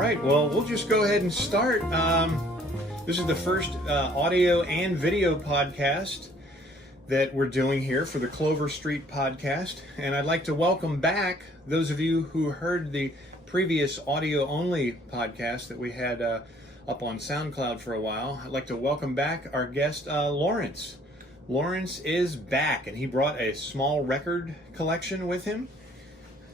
Right, well, we'll just go ahead and start. This is the first audio and video podcast that we're doing here for the Clover Street podcast. And I'd like to welcome back those of you who heard the previous audio-only podcast that we had up on SoundCloud for a while. I'd like to welcome back our guest, Lawrence. Lawrence is back, and he brought a small record collection with him.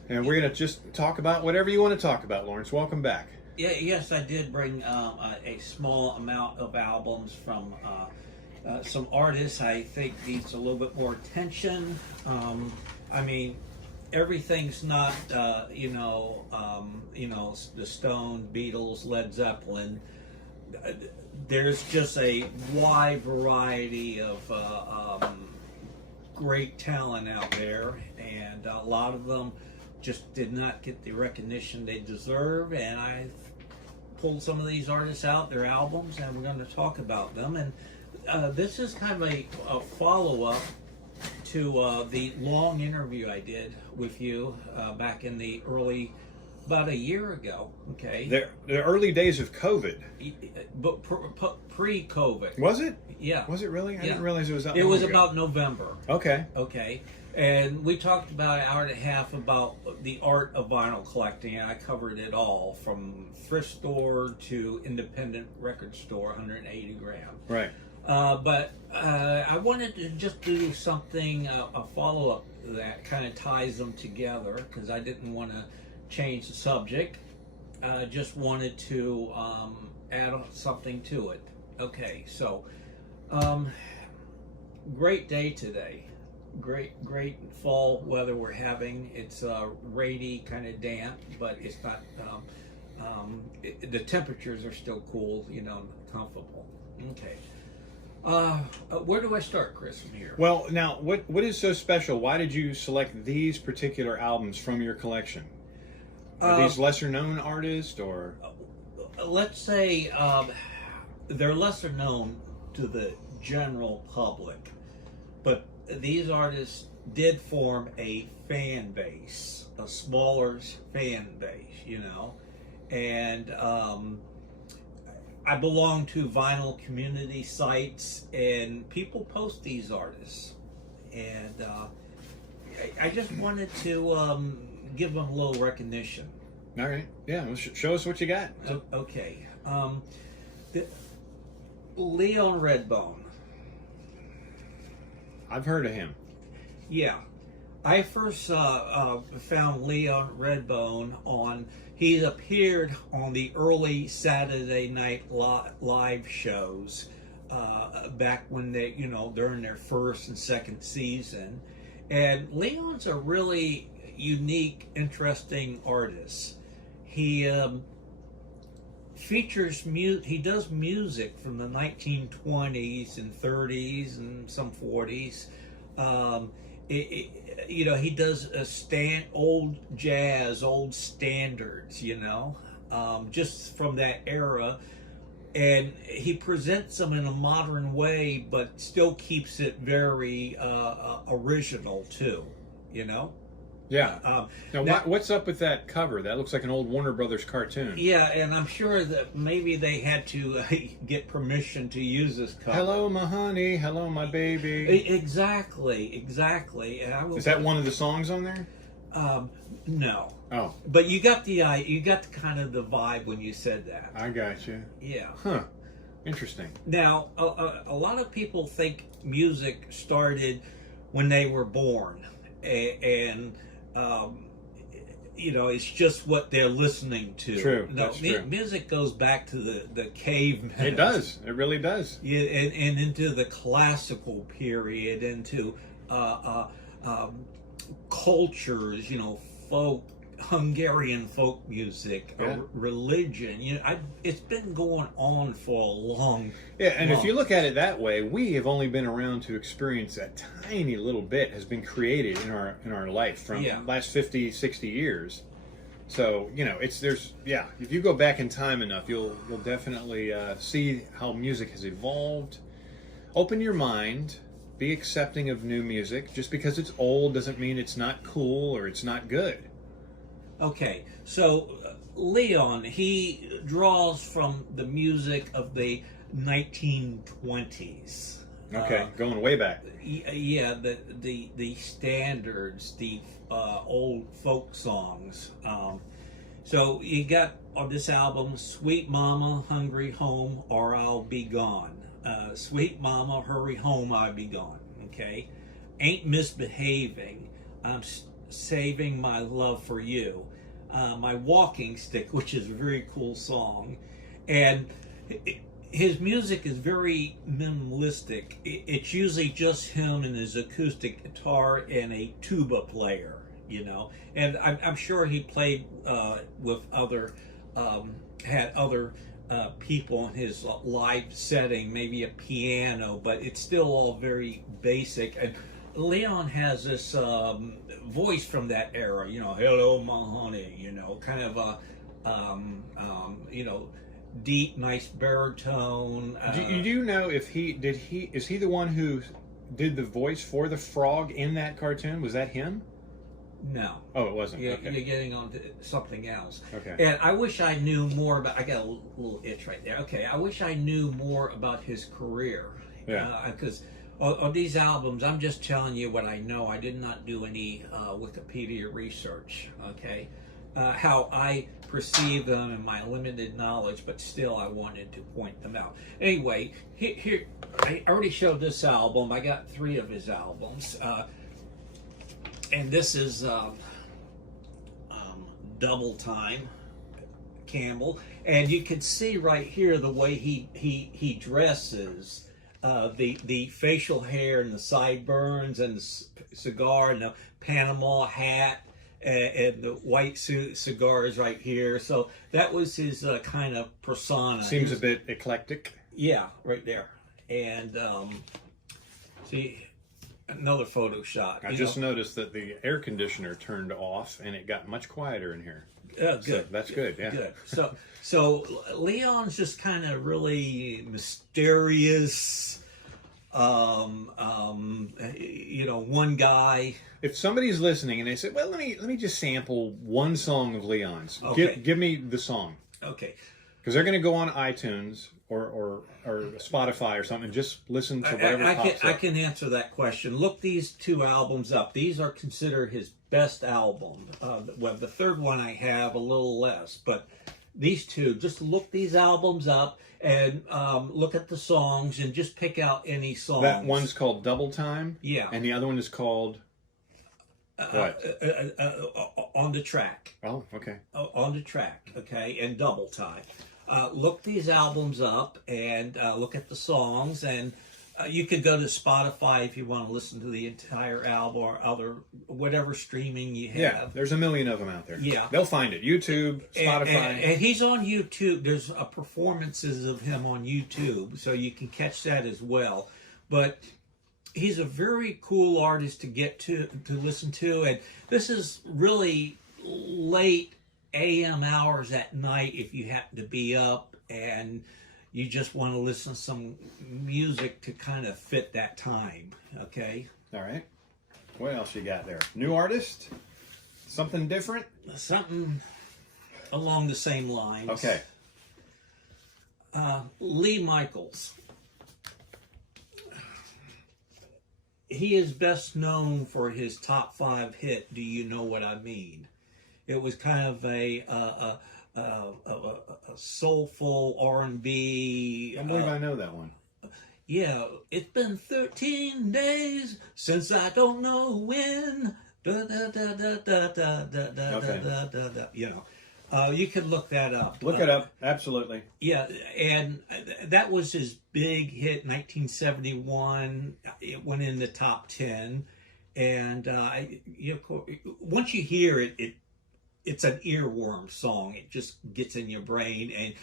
And we're going to just talk about whatever you want to talk about, Lawrence. Welcome back. Yes, I did bring a small amount of albums from some artists I think needs a little bit more attention. I mean, everything's not, the Stones, Beatles, Led Zeppelin. There's just a wide variety of great talent out there, and a lot of them just did not get the recognition they deserve, and I pulled some of these artists out, their albums, and we're going to talk about them. And this is kind of a follow-up to the long interview I did with you back in the about a year ago, okay? The early days of COVID. But pre-COVID. Was it? Yeah. Was it really? I Yeah. didn't realize it was that It long was ago. about November. Okay. Okay. And we talked about an hour and a half about the art of vinyl collecting, and I covered it all from thrift store to independent record store, 180 gram. Right. But I wanted to just do something, a follow-up that kind of ties them together, because I didn't want to change the subject. I just wanted to add something to it. Okay, so great day today. Great fall weather we're having. It's rainy, kind of damp, but it's not. The temperatures are still cool, comfortable. Okay. Where do I start, Chris, from here? Well, now, what is so special? Why did you select these particular albums from your collection? Are these lesser-known artists, or? Let's say they're lesser known to the general public, but these artists did form a fan base, a smaller fan base, and I belong to vinyl community sites, and people post these artists, and I just wanted to give them a little recognition. All right, yeah, well, show us what you got. Okay, Leon Redbone. I've heard of him. Yeah, I first found Leon Redbone he appeared on the early Saturday Night Live shows back when during their first and second season. And Leon's a really unique, interesting artist. He he does music from the 1920s and 30s and some 40s. He does old jazz, old standards, just from that era, and he presents them in a modern way, but still keeps it very original too, Yeah. Now, what's up with that cover? That looks like an old Warner Brothers cartoon. Yeah, and I'm sure that maybe they had to get permission to use this cover. Hello, my honey. Hello, my baby. Exactly. And Is that one of the songs on there? No. Oh. But you got the kind of the vibe when you said that. I got you. Yeah. Huh. Interesting. Now, a lot of people think music started when they were born, and it's just what they're listening to. True. No, That's true. Music goes back to the cavemen. It does. It really does. Yeah, and into the classical period, into cultures, folk, Hungarian folk music, Yeah. Religion. It's been going on for a long. Yeah, and if you long- look at it that way, we have only been around to experience that tiny little bit has been created in our life from the last 50, 60 years. So, if you go back in time enough, you'll definitely see how music has evolved. Open your mind, be accepting of new music. Just because it's old doesn't mean it's not cool or it's not good. Okay, so Leon, he draws from the music of the 1920s. Okay, going way back. Yeah, the standards, the old folk songs. So you got on this album, "Sweet Mama, Hungry Home, or I'll Be Gone." "Sweet Mama, Hurry Home, I'll Be Gone." Okay, "Ain't Misbehaving, I'm Saving My Love for You." "My Walking Stick," which is a very cool song, and his music is very minimalistic. It's usually just him and his acoustic guitar and a tuba player, you know. And I'm sure he played with other, had other people in his live setting, maybe a piano, but it's still all very basic. And Leon has this voice from that era, you know, "Hello, my honey," you know, kind of a, you know, deep, nice baritone. You do know if is he the one who did the voice for the frog in that cartoon? Was that him? No. Oh, it wasn't. You're, Okay. you're getting on to something else. Okay. And I wish I knew more about. I got a little itch right there. Okay, I wish I knew more about his career. Yeah. Because on these albums, I'm just telling you what I know. I did not do any Wikipedia research. Okay. How I perceive them and my limited knowledge, but still I wanted to point them out. Anyway, here I already showed this album. I got 3 of his albums. And this is Double Time, Campbell, and you can see right here the way he dresses, the facial hair and the sideburns and the cigar and the Panama hat and the white suit cigars right here. So that was his kind of persona. Seems a bit eclectic. Yeah, right there. And see. Another photo shot. I just noticed that the air conditioner turned off and it got much quieter in here. Good. So that's good. Yeah. Good. So Leon's just kind of really mysterious. You know, one guy. If somebody's listening and they say, "Well, let me just sample one song of Leon's," Okay. give me the song. Okay. Because they're going to go on iTunes or Spotify or something and just listen to whatever pops up. I can answer that question. Look these 2 albums up. These are considered his best album. Well, the third one I have a little less, but these 2, just look these albums up and look at the songs and just pick out any songs. That one's called Double Time. Yeah. And the other one is called what? On the Track. Oh, okay. On the Track, okay, and Double Time. Look these albums up and look at the songs, and you could go to Spotify if you want to listen to the entire album or other whatever streaming you have. Yeah, there's a million of them out there. Yeah. They'll find it. YouTube, Spotify. And he's on YouTube. There's performances of him on YouTube, so you can catch that as well. But he's a very cool artist to get to listen to, and this is really late AM hours at night if you happen to be up and you just want to listen to some music to kind of fit that time. Okay. All right. What else you got there? New artist? Something different? Something along the same lines. Okay. Lee Michaels. He is best known for his top 5 hit, "Do You Know What I Mean?" It was kind of a soulful R&B. I believe I know that one. Yeah, it's been 13 days since I don't know when. Da, da, da, da, da, da, da, da, Okay. da, da, da, you know. You can look that up. Look it up. Absolutely. Yeah, and that was his big hit, 1971. It went in the top 10, and once you hear it, it's an earworm song. It just gets in your brain, and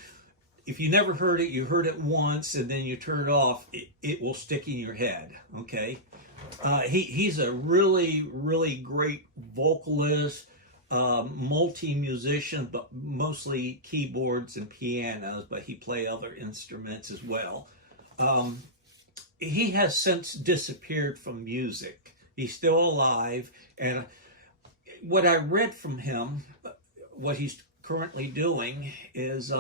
if you never heard it, you heard it once, and then you turn it off, it will stick in your head. Okay, he's a really, really great vocalist. Multi-musician, but mostly keyboards and pianos, but he plays other instruments as well. He has since disappeared from music. He's still alive, and what I read from him, what he's currently doing is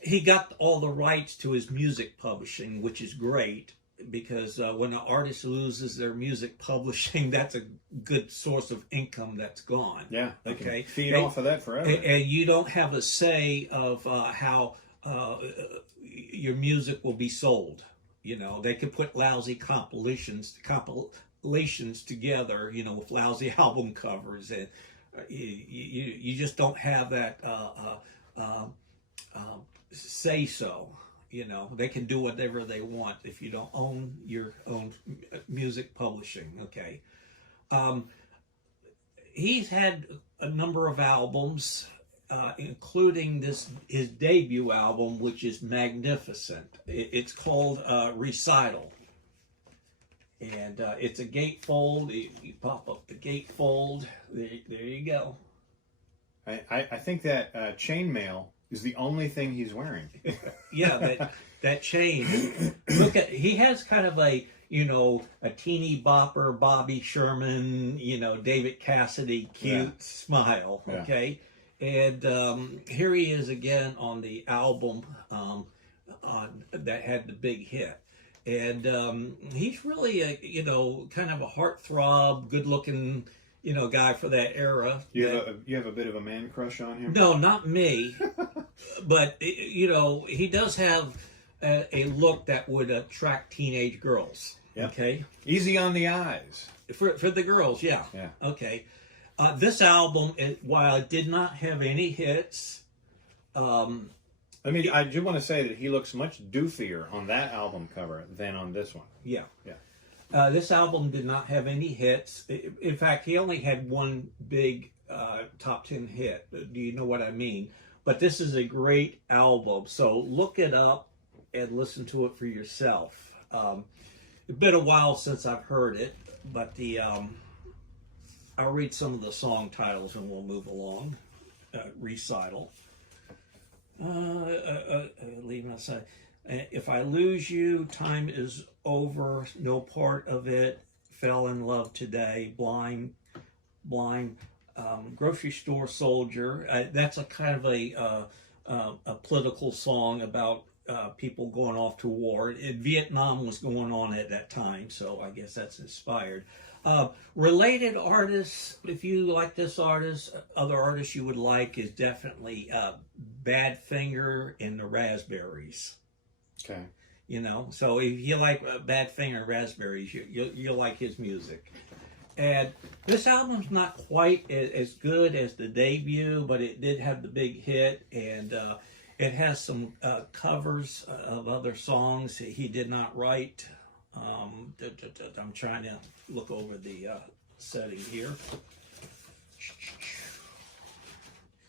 he got all the rights to his music publishing, which is great because when an artist loses their music publishing, that's a good source of income that's gone. Yeah. Okay. Feed off of that forever. And you don't have a say of how your music will be sold. You know, they could put lousy compilations together, you know, with lousy album covers, and you just don't have that say so. You know, they can do whatever they want if you don't own your own music publishing. Okay. He's had a number of albums, including his debut album, which is magnificent. It's called Recital. And it's a gatefold. You pop up the gatefold. There you go. I think that chainmail is the only thing he's wearing. Yeah, that chain. Look at, he has kind of a, you know, a teeny bopper, Bobby Sherman, you know, David Cassidy cute smile. Okay. And here he is again on the album that had the big hit. And he's really a, you know, kind of a heartthrob, good-looking, you know, guy for that era. You have a bit of a man crush on him? No, not me. But, you know, he does have a look that would attract teenage girls. Yep. Okay? Easy on the eyes. For the girls, yeah. Yeah. Okay. This album, while it did not have any hits... I mean, I do want to say that he looks much doofier on that album cover than on this one. Yeah. Yeah. This album did not have any hits. In fact, he only had one big top 10 hit. Do you know what I mean? But this is a great album. So look it up and listen to it for yourself. It's been a while since I've heard it, but I'll read some of the song titles and we'll move along. Recital. Leaving aside, if I lose you, time is over, no part of it, fell in love today, blind, grocery store soldier. That's a kind of a political song about people going off to war. Vietnam was going on at that time, so I guess that's inspired. Related artists, if you like this artist, other artists you would like is definitely Badfinger and the Raspberries. Okay. You know, so if you like Badfinger and Raspberries, you'll like his music. And this album's not quite as good as the debut, but it did have the big hit, and it has some covers of other songs he did not write. I'm trying to look over the setting here.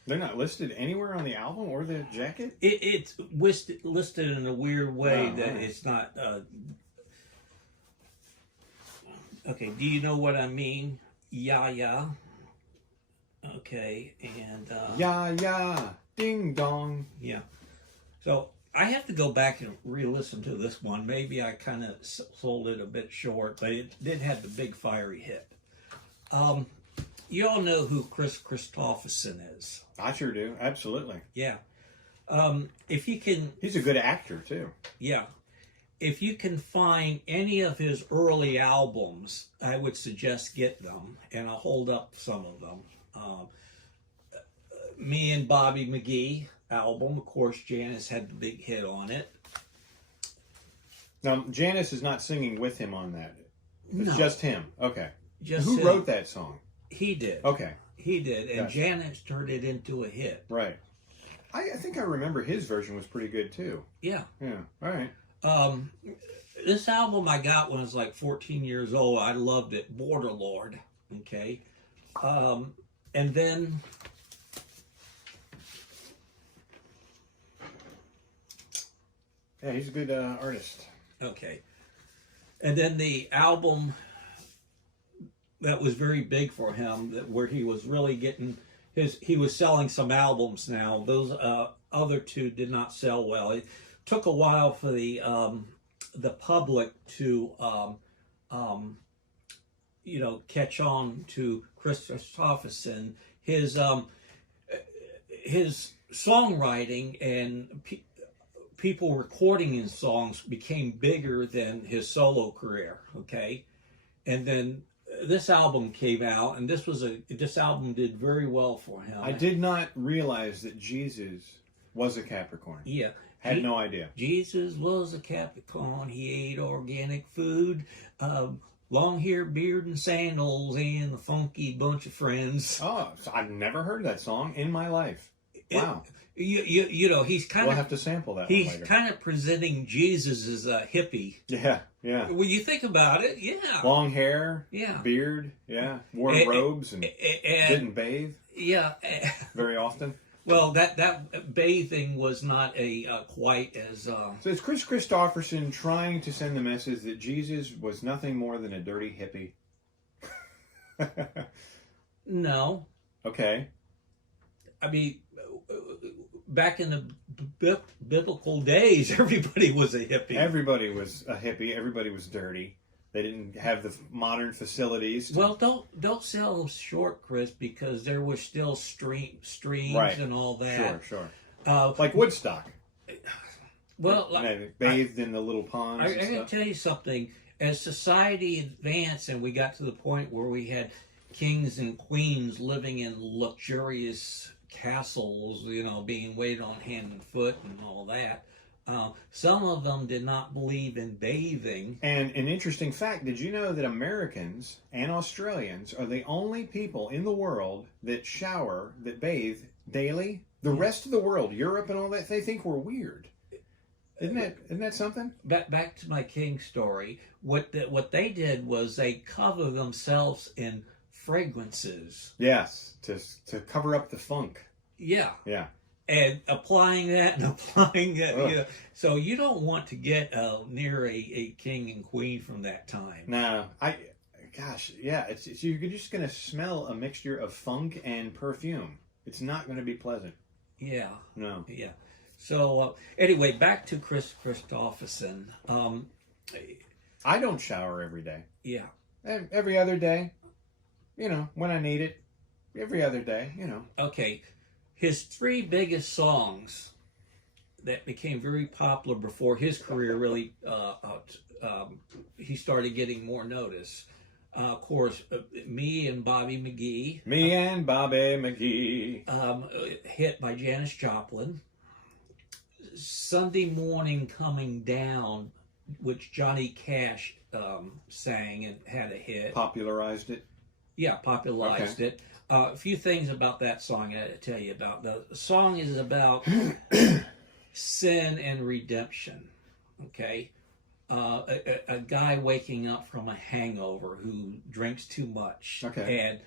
They're not listed anywhere on the album or the jacket? It's listed in a weird way that it's not... Okay, do you know what I mean? Yeah. Okay, and... Yeah, ding dong. Yeah. So... I have to go back and re-listen to this one. Maybe I kind of sold it a bit short, but it did have the big fiery hit. You all know who Chris Christopherson is. I sure do. Absolutely. Yeah. If you can... He's a good actor, too. Yeah. If you can find any of his early albums, I would suggest get them, and I'll hold up some of them. Me and Bobby McGee album, of course, Janice had the big hit on it. Now, Janice is not singing with him on that. It's just him. Okay. Who wrote that song? He did. Okay. He did, and Janice turned it into a hit. Right. I think I remember his version was pretty good, too. Yeah. Yeah. All right. This album I got when I was like 14 years old. I loved it. Borderlord. Okay. And then... Yeah, he's a good artist. Okay. And then the album that was very big for him, where he was really getting he was selling some albums now. Those other two did not sell well. It took a while for the public to catch on to Chris Christopherson. his songwriting and people recording his songs became bigger than his solo career. Okay, and then this album came out, and this album did very well for him. I did not realize that Jesus was a Capricorn. Yeah. Had no idea. Jesus was a Capricorn. He ate organic food, long hair, beard, and sandals, and a funky bunch of friends. Oh, so I've never heard that song in my life. Wow. You know, he's kind We'll of have to sample that one he's later. kind of presenting Jesus as a hippie. Yeah, yeah. When you think about it, yeah. Long hair, Yeah. beard, yeah. Wore robes and didn't bathe Yeah. very often. Well, that bathing was not quite as. So is Chris Christopherson trying to send the message that Jesus was nothing more than a dirty hippie? No. Okay. I mean, back in the biblical days, everybody was a hippie. Everybody was a hippie. Everybody was dirty. They didn't have the modern facilities. Well, don't sell short, Chris, because there were still streams Right. and all that. Sure. Uh, Like Woodstock. well, They bathed in the little ponds I and gotta stuff. tell you something. As society advanced and we got to the point where we had kings and queens living in luxurious castles, you know, being waited on hand and foot and all that, some of them did not believe in bathing. And an interesting fact, did you know that Americans and Australians are the only people in the world that bathe daily? The rest of the world, Europe and all that, they think we're weird. Isn't that something? Back to my king story. What they did was they cover themselves in fragrances. Yes, to cover up the funk. Yeah. Yeah. And applying that and applying that. Ugh. You know, so you don't want to get near a king and queen from that time. No, it's you're just going to smell a mixture of funk and perfume. It's not going to be pleasant. Yeah. No. Yeah. So anyway, back to Chris Christopherson. I don't shower every day. Yeah. Every other day. You know, when I need it. Every other day, you know. Okay. His three biggest songs that became very popular before his career really, he started getting more notice. Of course, Me and Bobby McGee. Me and Bobby McGee. Hit by Janis Joplin. Sunday Morning Coming Down, which Johnny Cash sang and had a hit. Popularized it. Yeah, popularized it. A few things about that song I gotta tell you about. The song is about sin and redemption. Okay, a guy waking up from a hangover who drinks too much. Okay, and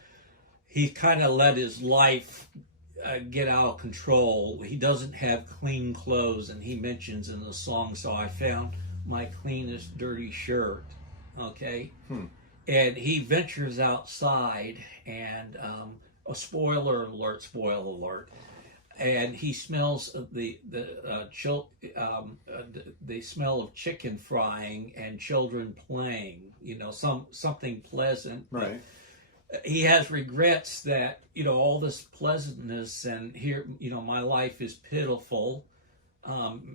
he kind of let his life get out of control. He doesn't have clean clothes, and he mentions in the song, "So I found my cleanest dirty shirt." Okay. And he ventures outside, and a spoiler alert, and he smells the smell of chicken frying and children playing. You know, something pleasant. right. He has regrets that, you know, all this pleasantness and here, you know, my life is pitiful.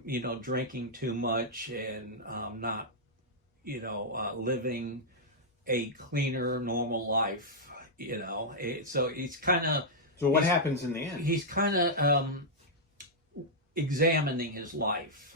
You know, drinking too much and not, you know, living a cleaner, normal life, you know. So he's kind of... So what happens in the end? He's kind of examining his life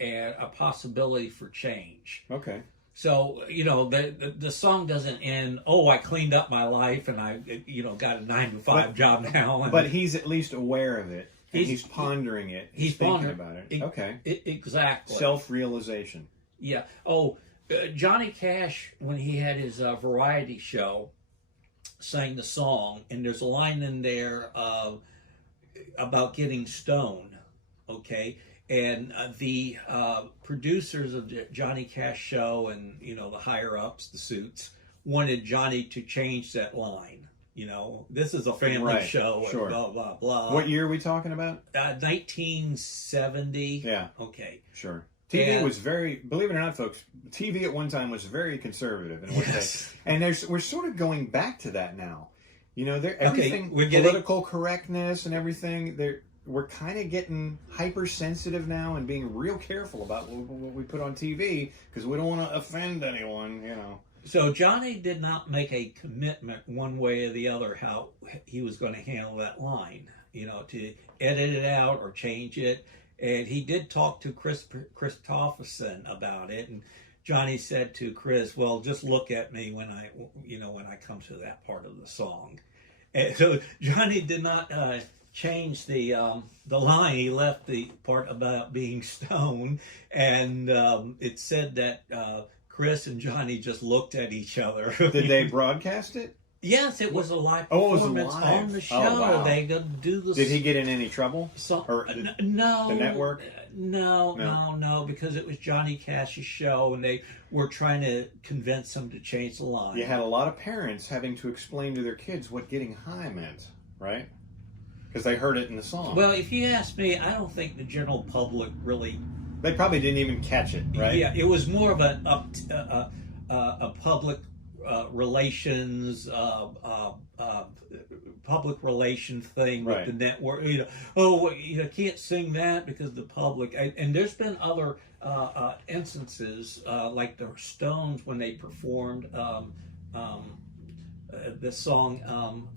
and a possibility for change. Okay. So, you know, the song doesn't end, "Oh, I cleaned up my life and I, you know, got a 9-to-5 job now." And, but he's at least aware of it. And he's pondering it. He's thinking about it. Okay. Exactly. Self-realization. Yeah. Oh, Johnny Cash, when he had his variety show, sang the song, and there's a line in there about getting stoned, okay? And the producers of the Johnny Cash show and, you know, the higher-ups, the suits, wanted Johnny to change that line. You know, this is a family show, sure. and blah, blah, blah. What year are we talking about? 1970. Yeah. Okay. Sure. TV was very, believe it or not, folks, TV at one time was very conservative in what Yes. and we're sort of going back to that now. You know, Okay, everything, we're getting- political correctness and everything, we're kind of getting hypersensitive now and being real careful about what we put on TV because we don't want to offend anyone, you know. So Johnny did not make a commitment one way or the other how he was going to handle that line, you know, to edit it out or change it. And he did talk to Chris Christopherson about it. And Johnny said to Chris, "Well, just look at me when I come to that part of the song." And so Johnny did not change the line. He left the part about being stoned, and it said that Chris and Johnny just looked at each other. Did they broadcast it? Yes, it was a live Oh, it was performance live. on the show. Oh, wow. They could do the. Did he get in any trouble? So, the network? No? No, because it was Johnny Cash's show, and they were trying to convince him to change the line. You had a lot of parents having to explain to their kids what getting high meant, right? Because they heard it in the song. Well, if you ask me, I don't think the general public really. They probably didn't even catch it, right? Yeah, it was more of a public relations, public relation thing with Right. the network. You know, oh, you can't sing that because the public. And there's been other instances like the Stones when they performed the song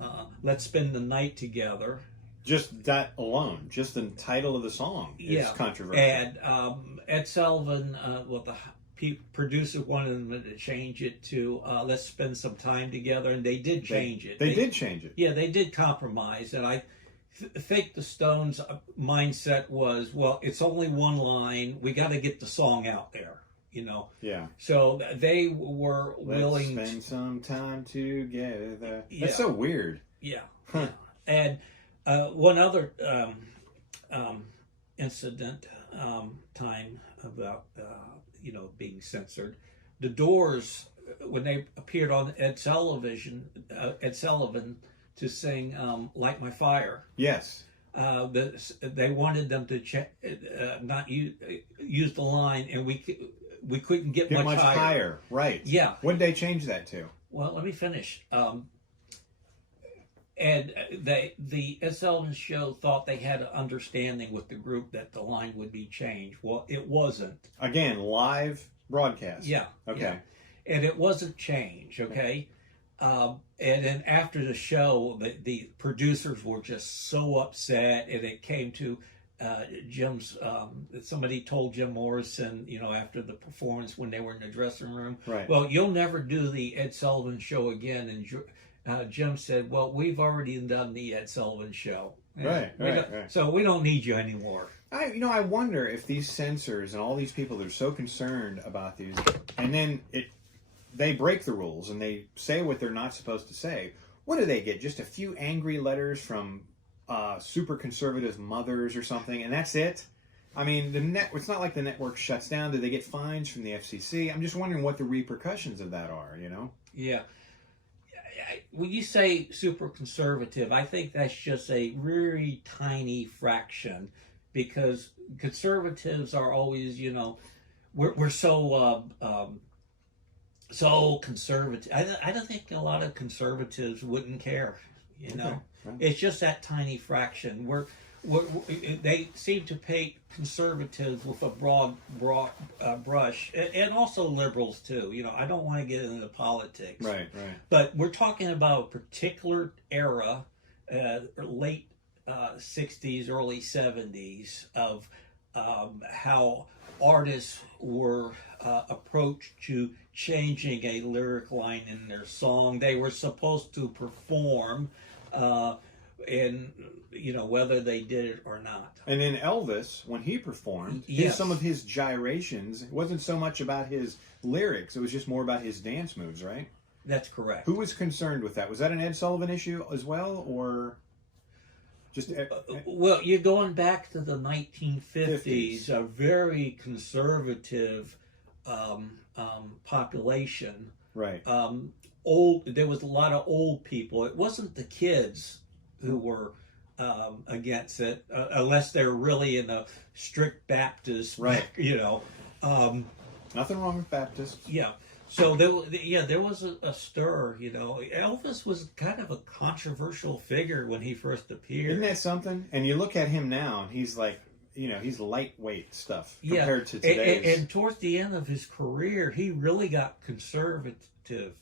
"Let's Spend the Night Together." Just that alone, just the title of the song is controversial. And Ed Sullivan, the producer wanted them to change it to "Let's Spend Some Time Together," and they did change it. They did change it. Yeah, they did compromise, and I think the Stones' mindset was, well, it's only one line. We got to get the song out there, you know. Yeah. So they were willing to spend some time together. Yeah. That's so weird. Yeah. Yeah. And one other incident time about being censored. The Doors, when they appeared on Ed Sullivan to sing "Light My Fire." Yes. They wanted them to not use the line, and we couldn't get much higher. Right. Yeah. What did they change that to? Well, let me finish. And the Ed Sullivan show thought they had an understanding with the group that the line would be changed. Well, it wasn't. Again, live broadcast. Yeah. Okay. Yeah. And it wasn't changed, okay? And then after the show, the producers were just so upset, and it came to Jim's. Somebody told Jim Morrison, after the performance when they were in the dressing room, right. Well, you'll never do the Ed Sullivan show again. And Jim said, well, we've already done the Ed Sullivan show. Right. So we don't need you anymore. I wonder if these censors and all these people that are so concerned about these, and then they break the rules and they say what they're not supposed to say. What do they get? Just a few angry letters from super conservative mothers or something, and that's it? I mean, it's not like the network shuts down. Do they get fines from the FCC? I'm just wondering what the repercussions of that are, Yeah. When you say super conservative, I think that's just a really tiny fraction, because conservatives are always, we're so so conservative. I don't think a lot of conservatives wouldn't care, Okay. It's just that tiny fraction. They seem to paint conservatives with a broad brush, and also liberals too. I don't want to get into politics, Right. but we're talking about a particular era, late 60s, early 70s, of how artists were approached to changing a lyric line in their song. They were supposed to perform, and whether they did it or not. And then Elvis, when he performed, yes. some of his gyrations, it wasn't so much about his lyrics, it was just more about his dance moves, right? That's correct. Who was concerned with that? Was that an Ed Sullivan issue as well, or just... Well, you're going back to the 1950s, a very conservative population. Right. There was a lot of old people. It wasn't the kids who were against it, unless they're really in a strict Baptist, right? Nothing wrong with Baptists. Yeah. So there was a stir. You know, Elvis was kind of a controversial figure when he first appeared. Isn't that something? And you look at him now, and he's like, you know, he's lightweight stuff compared to today's. And towards the end of his career, he really got conservative.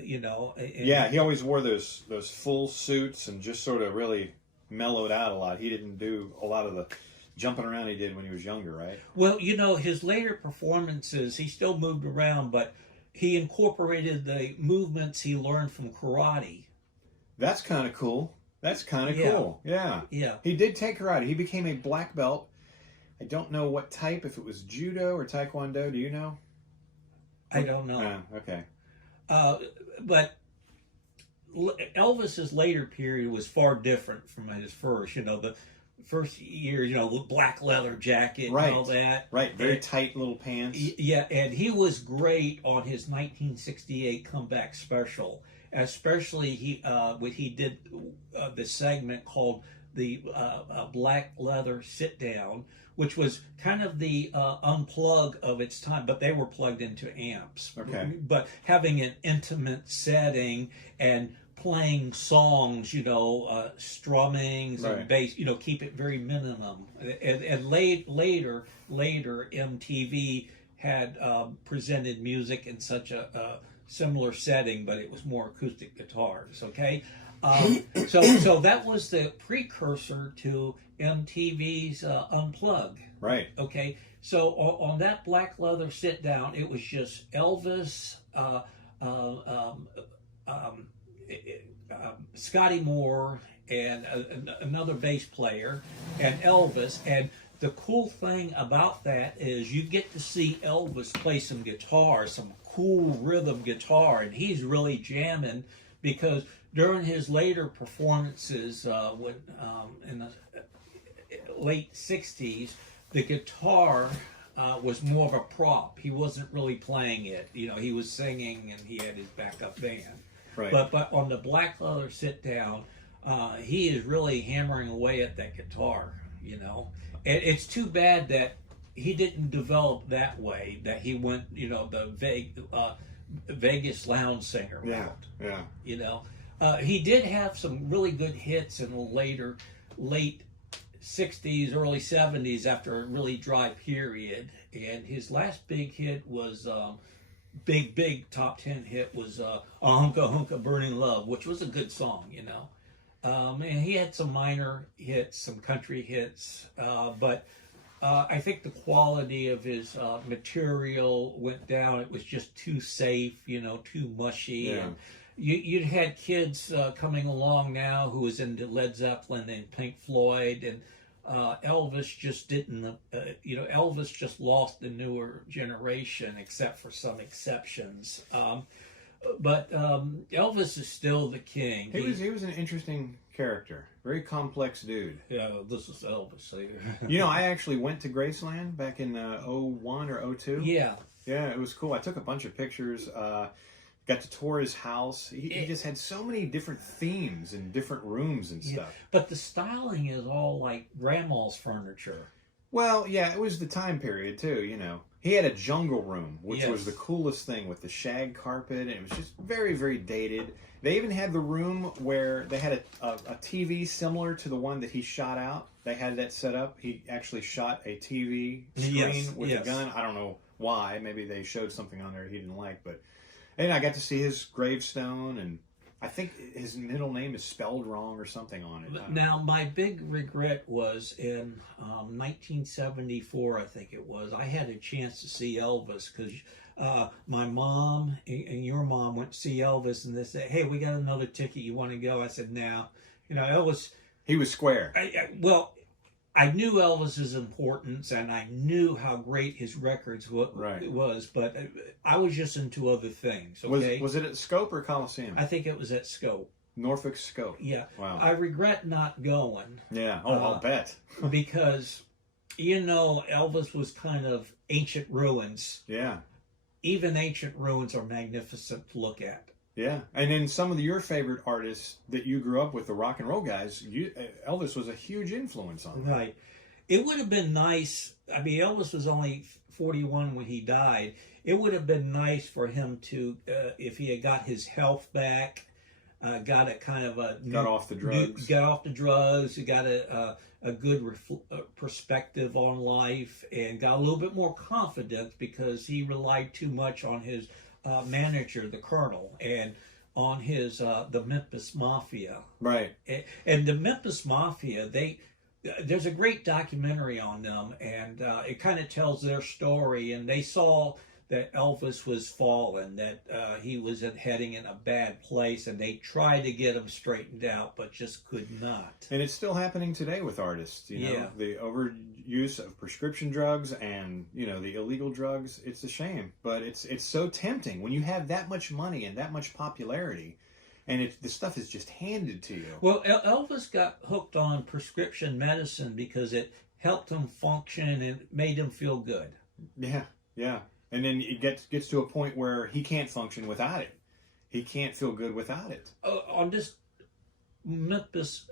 You know. Yeah, he always wore those full suits and just sort of really mellowed out a lot. He didn't do a lot of the jumping around he did when he was younger, right? Well, you know, his later performances, he still moved around, but he incorporated the movements he learned from karate. That's kind of cool. That's kind of cool. Yeah. Yeah. He did take karate. He became a black belt. I don't know what type, if it was judo or taekwondo. Do you know? I don't know. Okay. But Elvis's later period was far different from his first. You know, the first year, you know, black leather jacket and all that. Right, very tight little pants. Yeah, and he was great on his 1968 comeback special. Especially he did the segment called the Black Leather Sit Down, which was kind of the unplug of its time, but they were plugged into amps. Okay. But having an intimate setting and playing songs, you know, strummings and bass, you know, keep it very minimum. And later, MTV had presented music in such a similar setting, but it was more acoustic guitars. Okay, so that was the precursor to MTV's Unplug. Right. Okay, so on that black leather sit down, it was just Elvis, Scotty Moore, and another bass player, and Elvis. And the cool thing about that is you get to see Elvis play some guitar, some cool rhythm guitar, and he's really jamming, because during his later performances when in the late 60s, the guitar was more of a prop. He wasn't really playing it. You know, he was singing and he had his backup band. Right. But on the black leather sit down, he is really hammering away at that guitar, you know. And it's too bad that he didn't develop that way, that he went, you know, the Vegas lounge singer route. Yeah. You know, he did have some really good hits in the late 60s, early 70s after a really dry period. And his last big hit was, big top 10 hit was A Hunka Hunka Burning Love, which was a good song, you know. And he had some minor hits, some country hits, but I think the quality of his material went down. It was just too safe, you know, too mushy. Yeah. And you'd had kids coming along now who was into Led Zeppelin and Pink Floyd, and Elvis just didn't, you know, Elvis just lost the newer generation, except for some exceptions. But Elvis is still the king. He was an interesting character, very complex dude. Yeah, this is Elvis here. You know, I actually went to Graceland back in 01 or 02. Yeah. Yeah, it was cool. I took a bunch of pictures. Got to tour his house. He just had so many different themes and different rooms and stuff. But the styling is all like grandma's furniture. Well, yeah, it was the time period too, you know. He had a jungle room, which was the coolest thing, with the shag carpet, and it was just very, very dated. They even had the room where they had a TV similar to the one that he shot out. They had that set up. He actually shot a TV screen with a gun. I don't know why. Maybe they showed something on there he didn't like, but... And I got to see his gravestone, and I think his middle name is spelled wrong or something on it. Now, my big regret was in 1974, I think it was. I had a chance to see Elvis because my mom and your mom went to see Elvis, and they said, "Hey, we got another ticket. You want to go?" I said, "No." You know, Elvis. He was square. Well, I knew Elvis's importance, and I knew how great his records was, but I was just into other things. Okay, was it at Scope or Coliseum? I think it was at Scope. Norfolk Scope. Yeah. Wow. I regret not going. Yeah. Oh, I'll bet. Because, you know, Elvis was kind of ancient ruins. Yeah. Even ancient ruins are magnificent to look at. Yeah, and then some of your favorite artists that you grew up with, the rock and roll guys, Elvis was a huge influence on them. Right. It would have been nice. I mean, Elvis was only 41 when he died. It would have been nice for him to, if he had got his health back, got a kind of a got off the drugs, got off the drugs, got a good perspective on life, and got a little bit more confidence because he relied too much on his manager, the Colonel, and on his the Memphis Mafia. Right. And the Memphis Mafia, there's a great documentary on them, and it kind of tells their story. And they saw that Elvis was fallen, that he was heading in a bad place, and they tried to get him straightened out, but just could not. And it's still happening today with artists. You know, the overuse of prescription drugs and the illegal drugs. It's a shame, but it's so tempting when you have that much money and that much popularity. And the stuff is just handed to you. Well, Elvis got hooked on prescription medicine because it helped him function and made him feel good. Yeah, yeah. And then it gets to a point where he can't function without it. He can't feel good without it. On this Memphis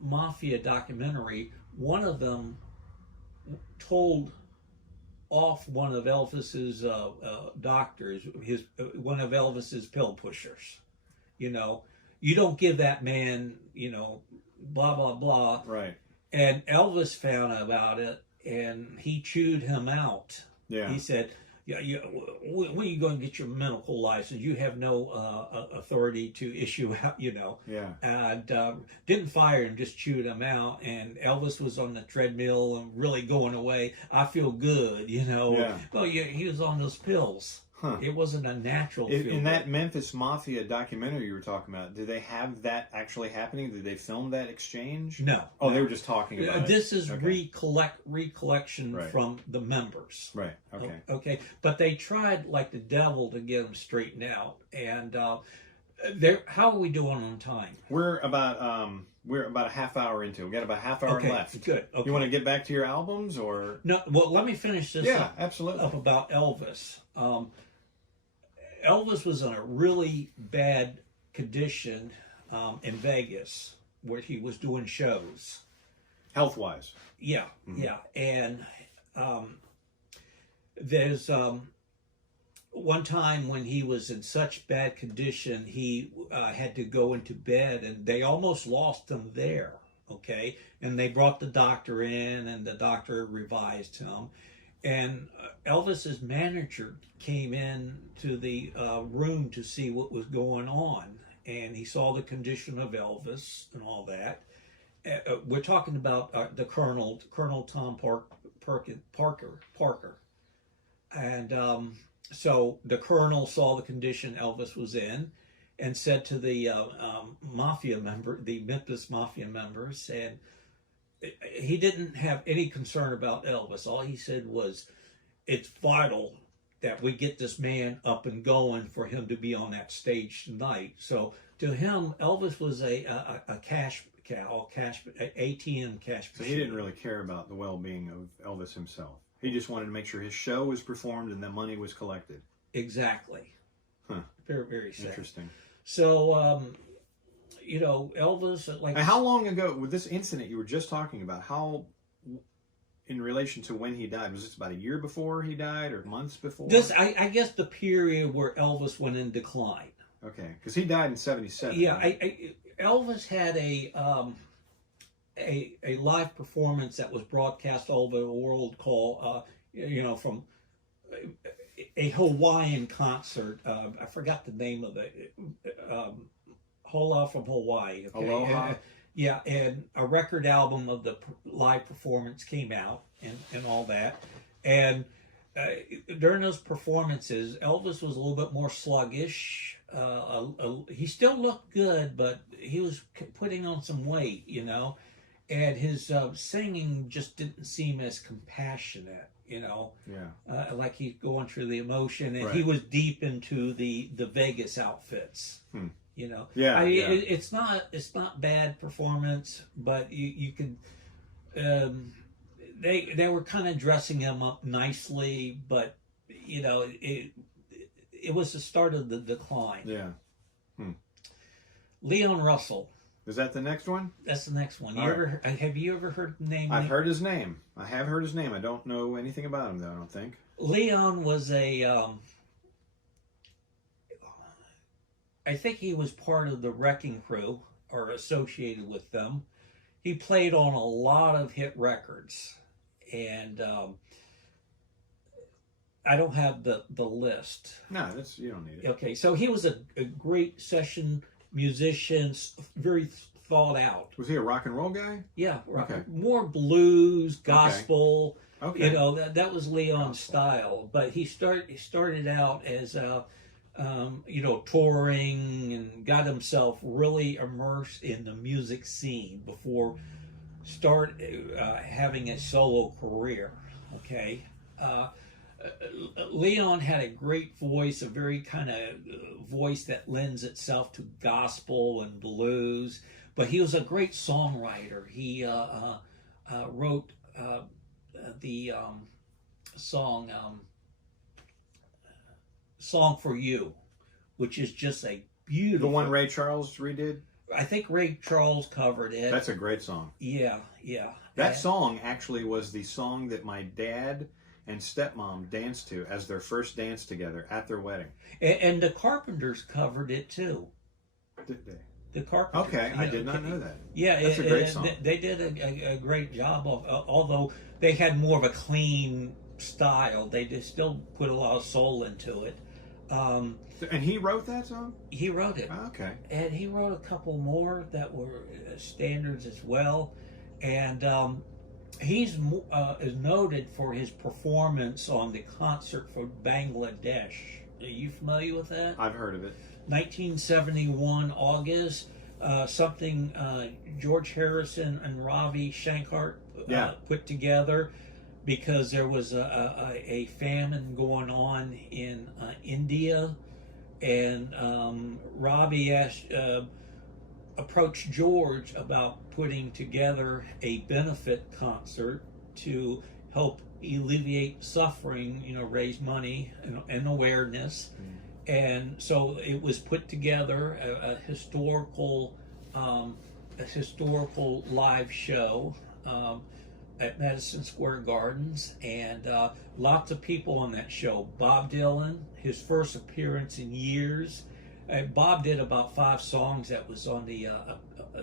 Mafia documentary, one of them told off one of Elvis's doctors, one of Elvis's pill pushers. You don't give that man, blah, blah, blah. Right. And Elvis found out about it, and he chewed him out. Yeah. He said, when are you going to get your medical license? You have no authority to issue out, Yeah. And didn't fire him, just chewed him out. And Elvis was on the treadmill and really going away. I feel good, Yeah. Well, he was on those pills. Huh. It wasn't a natural In that Memphis Mafia documentary you were talking about, did they have that actually happening? Did they film that exchange? No. Oh, they were just talking about this it. is recollection Right. from the members. Right. Okay. Okay. But they tried like the devil to get them straightened out. And how are we doing on time? We're about a half hour into it. We got about a half hour left. Good. Okay. You want to get back to your albums or? No. Well, let me finish this Yeah, absolutely. up about Elvis. Elvis was in a really bad condition in Vegas where he was doing shows. Health-wise. Yeah, yeah. And there's one time when he was in such bad condition, he had to go into bed, and they almost lost him there, okay? And they brought the doctor in, and the doctor revised him. And Elvis's manager came in to the room to see what was going on, and he saw the condition of Elvis and all that. We're talking about the Colonel Tom Parker, and so the Colonel saw the condition Elvis was in, and said to the Memphis Mafia members, and he didn't have any concern about Elvis. All he said was, it's vital that we get this man up and going for him to be on that stage tonight. So to him, Elvis was a cash cow, ATM cash machine. So he didn't really care about the well-being of Elvis himself. He just wanted to make sure his show was performed and the money was collected. Exactly. Huh. Very, very sad. Interesting. So, Elvis, like... And how long ago, with this incident you were just talking about, how, in relation to when he died, was this about a year before he died or months before? I guess the period where Elvis went in decline. Okay, because he died in 1977. Yeah, right? Elvis had a live performance that was broadcast all over the world called, from a Hawaiian concert. I forgot the name of it. Hola from Hawaii. Okay? Aloha. Yeah, and a record album of the live performance came out and all that. And during those performances, Elvis was a little bit more sluggish. He still looked good, but he was putting on some weight, and his singing just didn't seem as compassionate, Yeah. like he's going through the emotion, and Right. he was deep into the Vegas outfits. Yeah, It's not bad performance, but you can. They were kind of dressing him up nicely, but it was the start of the decline. Yeah. Leon Russell, Is that the next one? That's the next one. All right. Have you ever heard the name? I've heard his name. I have heard his name. I don't know anything about him, though, I don't think. Leon was I think he was part of the Wrecking Crew, or associated with them. He played on a lot of hit records, and I don't have the list. No, you don't need it. Okay, so he was a great session musician, very thought out. Was he a rock and roll guy? Yeah, Okay. More blues, gospel. Okay. You know, that was Leon's style. But he started out as touring, and got himself really immersed in the music scene before having a solo career. Okay. Leon had a great voice, a very kind of voice that lends itself to gospel and blues, but he was a great songwriter. He wrote the song for You, which is just a beautiful... The one Ray Charles redid? I think Ray Charles covered it. That's a great song. Yeah. That song actually was the song that my dad and stepmom danced to as their first dance together at their wedding. And the Carpenters covered it too. Did they? The Carpenters. Okay, I did not know that. Yeah, that's a great song. They did a great job of, although they had more of a clean style, they still put a lot of soul into it. And he wrote that song? He wrote it. Oh, okay. And he wrote a couple more that were standards as well. And he's is noted for his performance on the concert for Bangladesh. Are you familiar with that? I've heard of it. 1971 August, something George Harrison and Ravi Shankar put together, because there was a famine going on in India, and Ravi approached George about putting together a benefit concert to help alleviate suffering, raise money and awareness. And so it was put together a historical live show at Madison Square Gardens, and lots of people on that show. Bob Dylan, his first appearance in years. Bob did about 5 songs that was on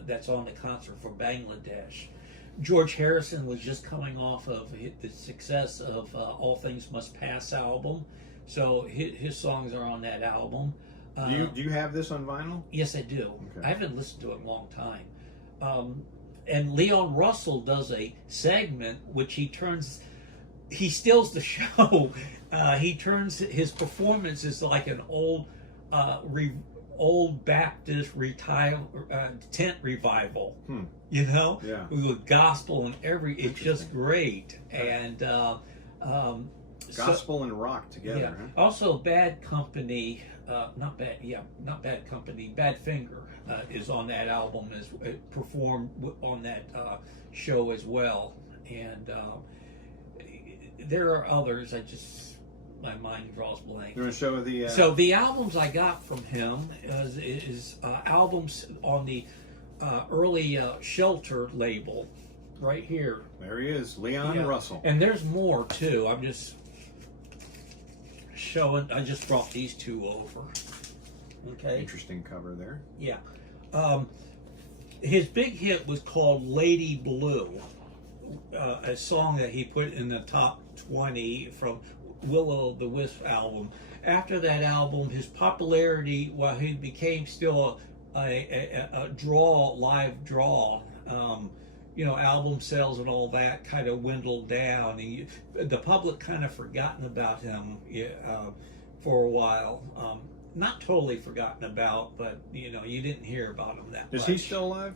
that's on the concert for Bangladesh. George Harrison was just coming off of the success of All Things Must Pass album, so his songs are on that album. Do you have this on vinyl? Yes, I do. Okay. I haven't listened to it in a long time. And Leon Russell does a segment which he steals the show. He turns his performance is like an old Baptist tent revival. Yeah. With gospel and it's just great. And gospel and rock together. Yeah. Huh? Also, Bad Company, not Bad Company, Badfinger is on that album, performed on that show as well. And there are others. My mind draws blank. You want to show the... So the albums I got from him is albums on the early Shelter label, right here. There he is, Leon Russell. And there's more too. I'm just showing. I just brought these 2 over. Okay. Interesting cover there. Yeah. His big hit was called Lady Blue, a song that he put in the top 20 from Will-O-the-Wisp album. After that album, his popularity, while he became still a live draw, album sales and all that kind of dwindled down. The public kind of forgotten about him for a while. Not totally forgotten about, but you didn't hear about him that much. Is he still alive?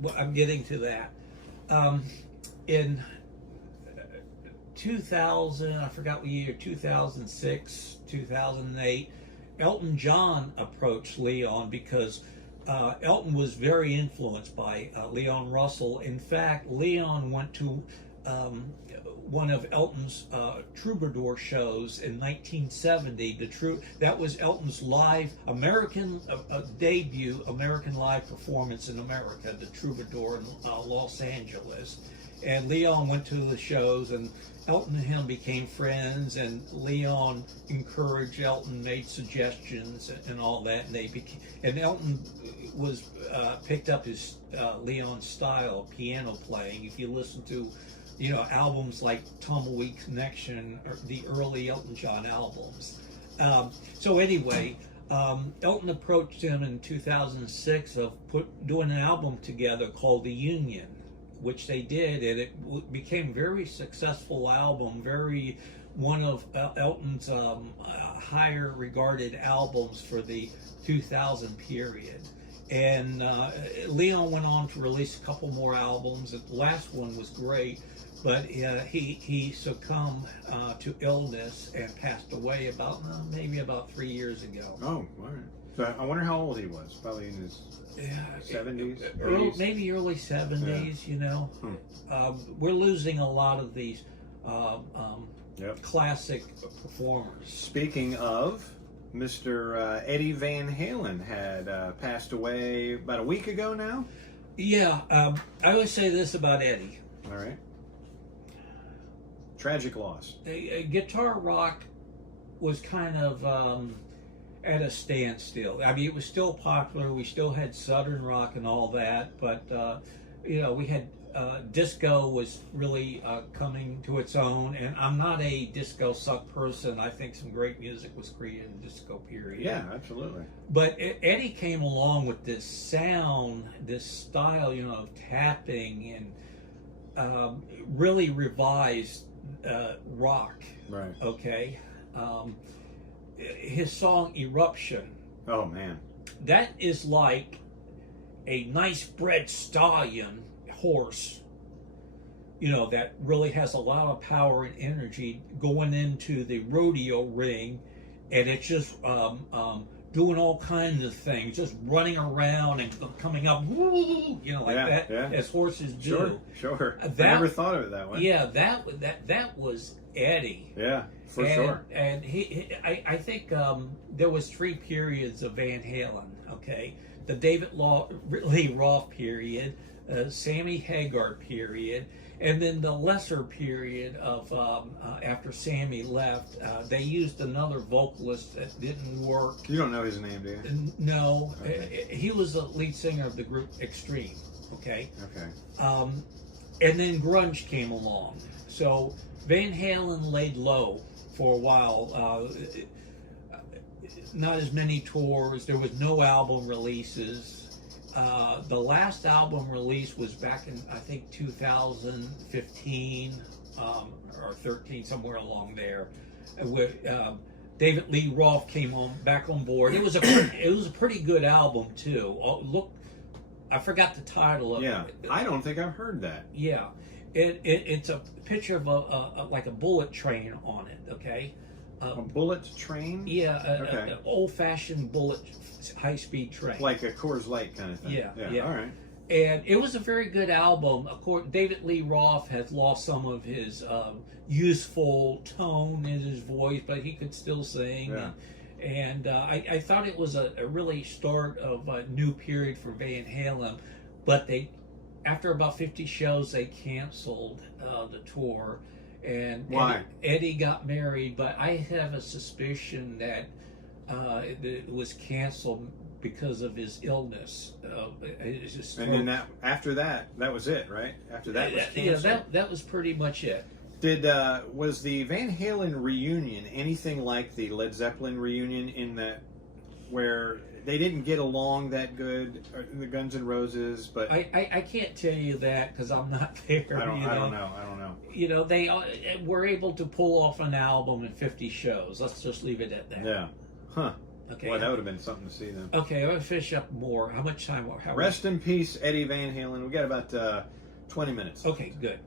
Well, I'm getting to that. In 2000, I forgot what year, 2006, 2008, Elton John approached Leon because Elton was very influenced by Leon Russell. In fact, Leon went to one of Elton's troubadour shows in 1970. That was Elton's live American debut American live performance in America, the Troubadour in Los Angeles. And Leon went to the shows, and Elton and him became friends, and Leon encouraged Elton, made suggestions and all that, and Elton was picked up his Leon's style of piano playing. If you listen to albums like Tumbleweed Connection or the early Elton John albums. So anyway, Elton approached him in 2006 of doing an album together called The Union, which they did, and it became a very successful album, one of Elton's higher regarded albums for the 2000 period. And Leon went on to release a couple more albums. The last one was great, but he succumbed to illness and passed away maybe about 3 years ago. Oh, all right. So I wonder how old he was. Probably in his 70s? Maybe early 70s, We're losing a lot of these classic performers. Speaking of, Mr. Eddie Van Halen had passed away about a week ago now? Yeah, I always say this about Eddie. All right. Tragic loss. Guitar rock was kind of at a standstill. I mean, it was still popular. We still had Southern rock and all that, but we had disco was really coming to its own. And I'm not a disco suck person. I think some great music was created in the disco period. Yeah, absolutely. But Eddie came along with this sound, this style, of tapping, and really revised rock. Right. Okay. His song Eruption. Oh man. That is like a nice bred stallion horse, that really has a lot of power and energy going into the rodeo ring, and it's just doing all kinds of things, just running around and coming up, like that, as horses do. Sure. I never thought of it that way. Yeah, that was Eddie. Yeah, for sure. And I think there was 3 periods of Van Halen. Okay, the David Lee Roth period, Sammy Hagar period, and then the lesser period of after Sammy left. They used another vocalist that didn't work. You don't know his name, do you? No, okay. He was the lead singer of the group Extreme. Okay. Okay. And then grunge came along. So Van Halen laid low for a while. Not as many tours. There was no album releases. The last album release was back in, I think, 2015 or 13, somewhere along there, where David Lee Roth came back on board. It was a pretty good album too. Look, I forgot the title of it. Yeah, I don't think I've heard that. Yeah, it's a picture of like a bullet train on it. Okay. A bullet train? Yeah, an old-fashioned bullet high-speed train. Like a Coors Light kind of thing. Yeah. All right. And it was a very good album. Of course, David Lee Roth has lost some of his youthful tone in his voice, but he could still sing. Yeah. And I thought it was a really start of a new period for Van Halen. But after about 50 shows, they canceled the tour. And why? Eddie got married, but I have a suspicion that it was canceled because of his illness. And then after that was it, right? After that was canceled. Yeah, that was pretty much it. Was the Van Halen reunion anything like the Led Zeppelin reunion in that where they didn't get along that good, the Guns N' Roses? But I can't tell you that because I'm not there. I don't know. They were able to pull off an album in 50 shows. Let's just leave it at that. Yeah. Huh. Okay. Well, that would have been something to see then. Okay, I'm going to fish up more. How much time? Rest in peace, Eddie Van Halen. We got about 20 minutes. Okay, good.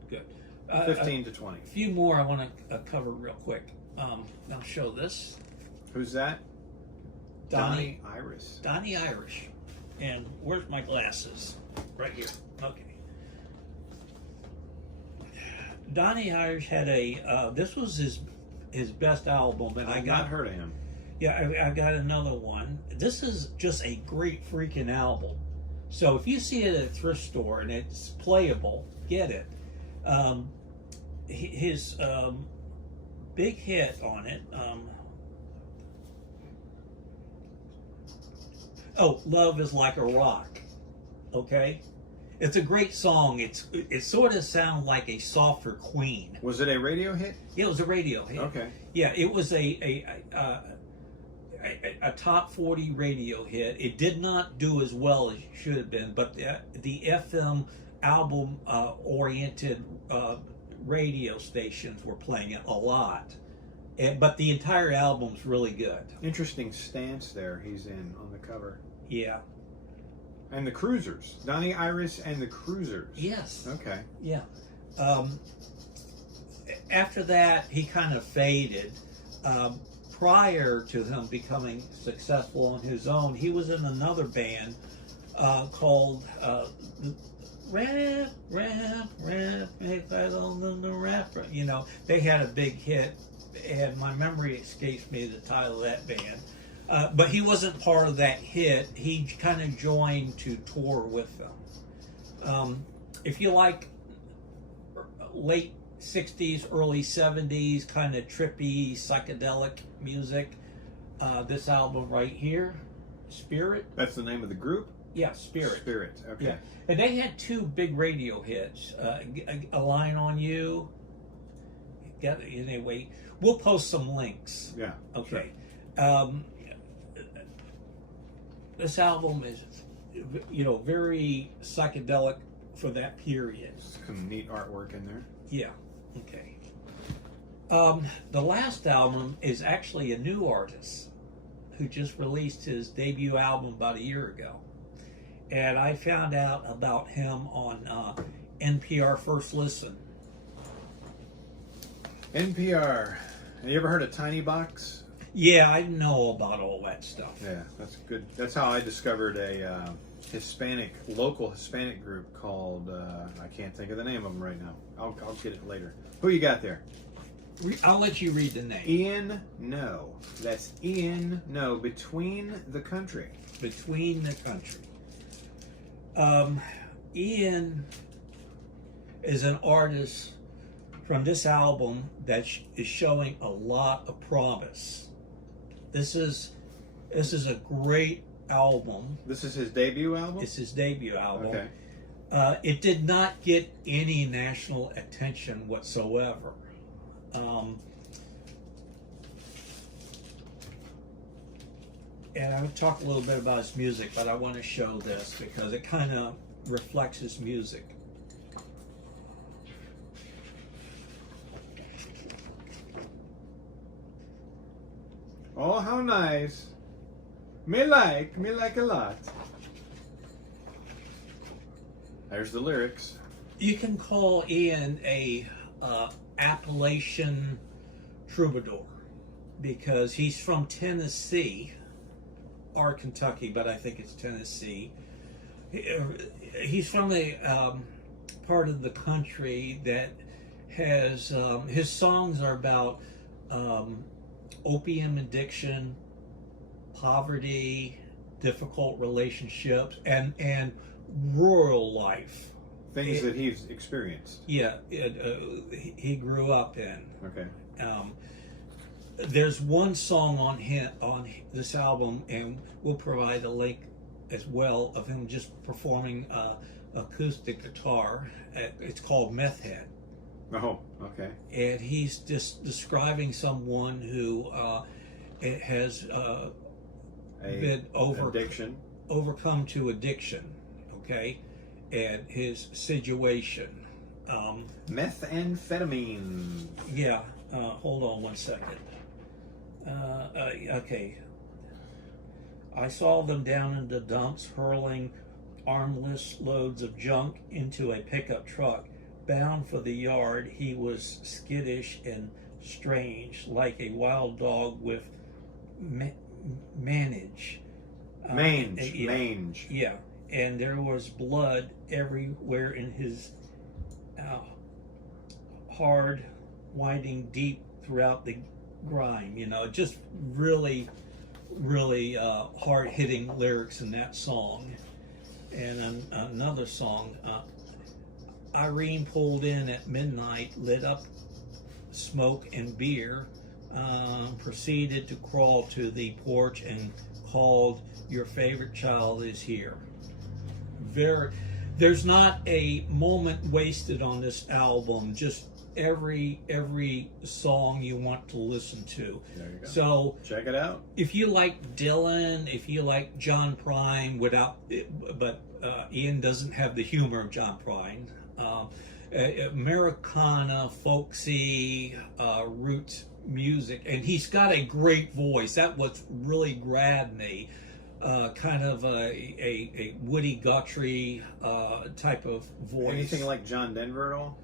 15 to 20. A few more I want to cover real quick. I'll show this. Who's that? Donnie Irish. Donnie Irish. And where's my glasses? Right here. Okay. Donnie Irish had a. This was his best album, and I've not heard of him. Yeah, I got another one. This is just a great freaking album. So if you see it at a thrift store and it's playable, get it. His big hit on it. Love is Like a Rock. Okay, it's a great song. It sort of sounds like a softer Queen. Was it a radio hit? Yeah, it was a radio hit. Okay. Yeah, it was a top 40 radio hit. It did not do as well as it should have been, but the FM album oriented radio stations were playing it a lot. But the entire album's really good. Interesting stance there he's in on the cover. Yeah. And the Cruisers. Donnie Iris and the Cruisers. Yes. Okay. Yeah. After that, he kind of faded. Prior to him becoming successful on his own, he was in another band called Rap, Make That on the Rap. You know, they had a big hit, and my memory escapes me the title of that band. But he wasn't part of that hit. He kind of joined to tour with them. If you like late 60s, early 70s, kind of trippy, psychedelic music, this album right here, Spirit. That's the name of the group? Yeah, Spirit. Spirit, okay. Yeah. And they had two big radio hits, A Line on You. Anyway, we'll post some links. Yeah. Okay. Sure. This album is, very psychedelic for that period. Some neat artwork in there. Yeah. Okay. The last album is actually a new artist who just released his debut album about a year ago. And I found out about him on NPR First Listen. NPR. Have you ever heard of Tiny Box? Yeah, I know about all that stuff. Yeah, that's good. That's how I discovered a local Hispanic group called, I can't think of the name of them right now. I'll get it later. Who you got there? I'll let you read the name. Ian No. That's Ian No. Between the Country. Between the Country. Ian is an artist from this album that is showing a lot of promise. This is a great album. This is his debut album? It's his debut album. Okay. It did not get any national attention whatsoever. And I would talk a little bit about his music, but I want to show this because it kind of reflects his music. Oh, how nice. Me like a lot. There's the lyrics. You can call Ian a Appalachian troubadour because he's from Tennessee or Kentucky, but I think it's Tennessee. He's from a part of the country that has his songs are about opium addiction, poverty, difficult relationships, and rural life. Things that he's experienced. Yeah, he grew up in. Okay. There's one song on this album, and we'll provide a link as well of him just performing acoustic guitar. It's called Meth Head. Oh, okay. And he's just describing someone who has been overcome to addiction, okay, and his situation. Methamphetamine. Yeah, hold on one second. Okay. I saw them down in the dumps hurling armless loads of junk into a pickup truck. Bound for the yard, he was skittish and strange, like a wild dog with mange. Mange. Yeah, and there was blood everywhere in his hard, winding deep throughout the grind. Just really, really hard-hitting lyrics in that song. And another song, Irene pulled in at midnight, lit up smoke and beer, proceeded to crawl to the porch and called, "Your favorite child is here." There's not a moment wasted on this album. Just every song you want to listen to. There you go. So check it out. If you like Dylan, if you like John Prine, but Ian doesn't have the humor of John Prine. Americana, folksy, roots music, and he's got a great voice. That was really grabbed me. Kind of a Woody Guthrie type of voice. Anything like John Denver at all?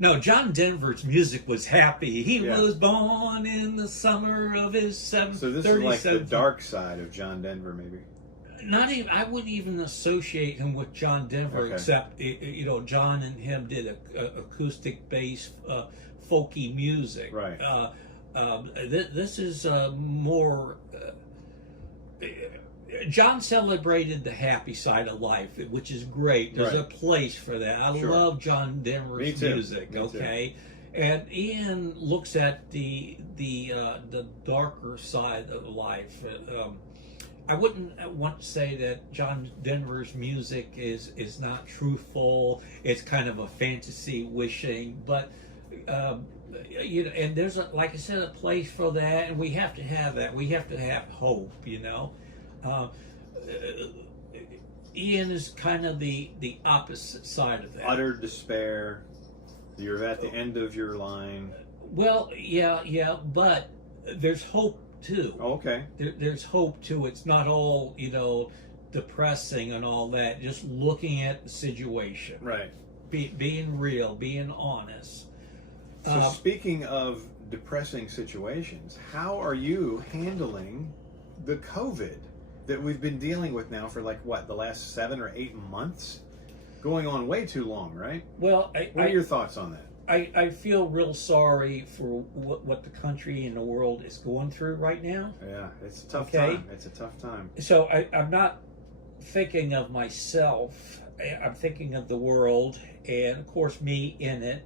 No, John Denver's music was happy. He was born in the summer of his 7th. So this is like the dark side of John Denver, maybe. Not even. I wouldn't even associate him with John Denver, except John and him did a acoustic bass, folky music. Right. This is more. John celebrated the happy side of life, which is great. There's a place for that. I love John Denver's music. Okay, and Ian looks at the darker side of life. I wouldn't want to say that John Denver's music is not truthful. It's kind of a fantasy wishing, but and there's like I said, a place for that, and we have to have that. We have to have hope, Ian is kind of the opposite side of that. Utter despair. You're at the end of your line. Well, yeah, but there's hope too. Okay. There's hope too. It's not all, depressing and all that. Just looking at the situation. Right. Being real, being honest. So speaking of depressing situations, how are you handling the COVID that we've been dealing with now for the last 7 or 8 months? Going on way too long, right? Well, what are your thoughts on that? I feel real sorry for what the country and the world is going through right now. Yeah, it's a tough time. It's a tough time. So I'm not thinking of myself. I'm thinking of the world, and of course me in it,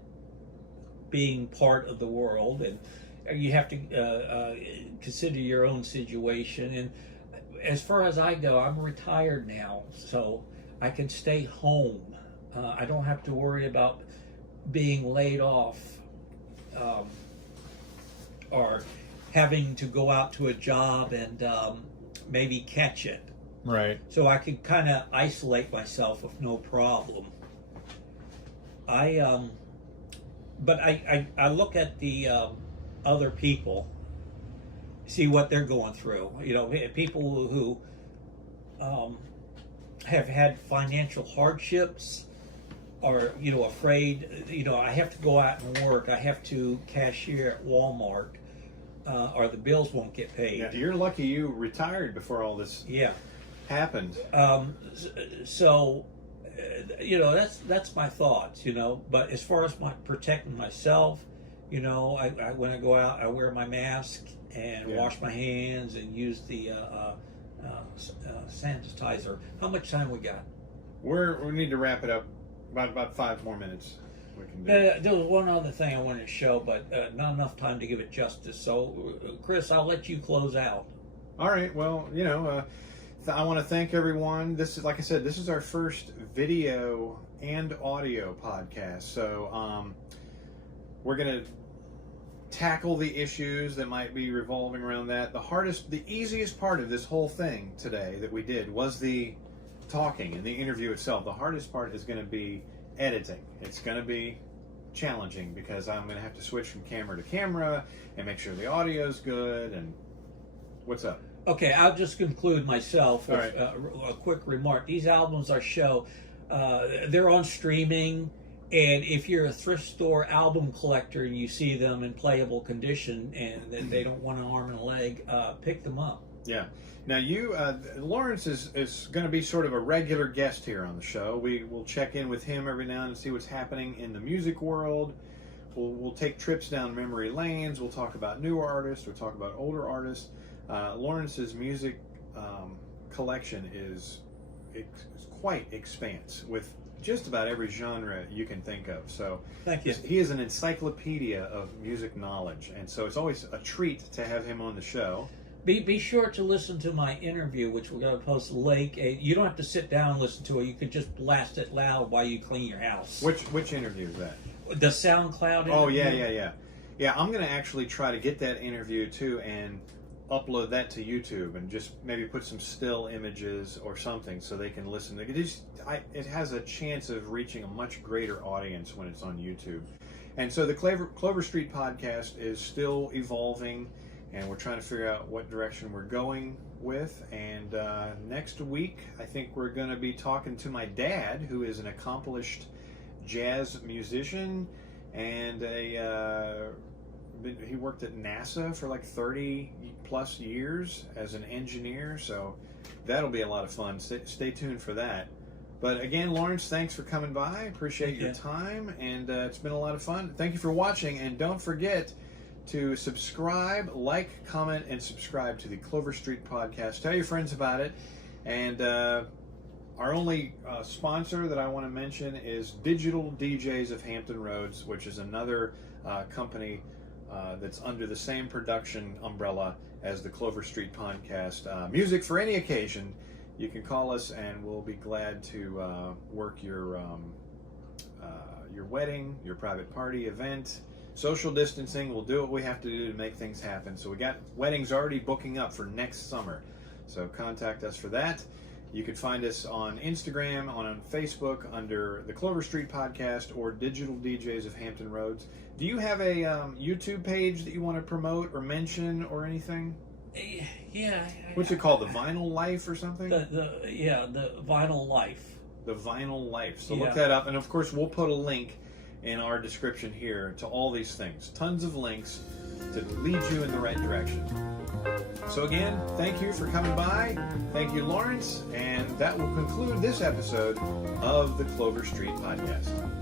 being part of the world. And you have to consider your own situation. And as far as I go, I'm retired now, so I can stay home. I don't have to worry about being laid off or having to go out to a job and maybe catch it. Right. So I could kind of isolate myself with no problem. But I look at the other people, see what they're going through. People who have had financial hardships, are afraid. I have to go out and work. I have to cashier at Walmart, or the bills won't get paid. Yeah, you're lucky you retired before all this happened. So that's my thoughts. But as far as protecting myself, when I go out, I wear my mask and wash my hands and use the sanitizer. How much time we got? We need to wrap it up. About 5 more minutes. We can do. There was one other thing I wanted to show, but not enough time to give it justice. So, Chris, I'll let you close out. All right. Well, I want to thank everyone. This is, like I said, this is our first video and audio podcast. So, we're gonna tackle the issues that might be revolving around that. The easiest part of this whole thing today that we did was the talking and the interview itself. The hardest part is going to be editing. It's going to be challenging because I'm going to have to switch from camera to camera and make sure the audio's good. And what's up? Okay, I'll just conclude myself with a quick remark. These albums are they're on streaming, and if you're a thrift store album collector and you see them in playable condition and they don't want an arm and a leg, pick them up. Yeah. Now Lawrence is going to be sort of a regular guest here on the show. We will check in with him every now and then and see what's happening in the music world. we'll take trips down memory lanes. We'll talk about newer artists. We'll talk about older artists. Lawrence's music collection is quite expansive with just about every genre you can think of. So Thank you. he is an encyclopedia of music knowledge, and so it's always a treat to have him on the show. Be sure to listen to my interview, which we're going to post late. You don't have to sit down and listen to it. You could just blast it loud while you clean your house. Which interview is that? The SoundCloud interview. Oh, yeah. I'm going to actually try to get that interview too and upload that to YouTube and just maybe put some still images or something so they can listen. It has a chance of reaching a much greater audience when it's on YouTube. And so the Clover Street podcast is still evolving, and we're trying to figure out what direction we're going with. And next week, I think we're going to be talking to my dad, who is an accomplished jazz musician, and he worked at NASA for like 30 plus years as an engineer, so that'll be a lot of fun. Stay tuned for that. But again, Lawrence, thanks for coming by. Appreciate your time, and it's been a lot of fun. Thank you for watching, and don't forget to subscribe, like, comment, and subscribe to the Clover Street podcast. Tell your friends about it. And our only sponsor that I want to mention is Digital DJs of Hampton Roads, which is another company that's under the same production umbrella as the Clover Street podcast. Music for any occasion. You can call us, and we'll be glad to work your wedding, your private party, event, social distancing. We'll do what we have to do to make things happen. So we got weddings already booking up for next summer. So contact us for that. You can find us on Instagram, on Facebook under the Clover Street Podcast or Digital DJs of Hampton Roads. Do you have a YouTube page that you want to promote or mention or anything? Yeah. What's it called? The Vinyl Life or something? The Vinyl Life. The Vinyl Life. So Yeah. look that up. And of course, we'll put a link in our description here to all these things. Tons of links to lead you in the right direction. So again, thank you for coming by. Thank you, Lawrence. And that will conclude this episode of the Clover Street Podcast.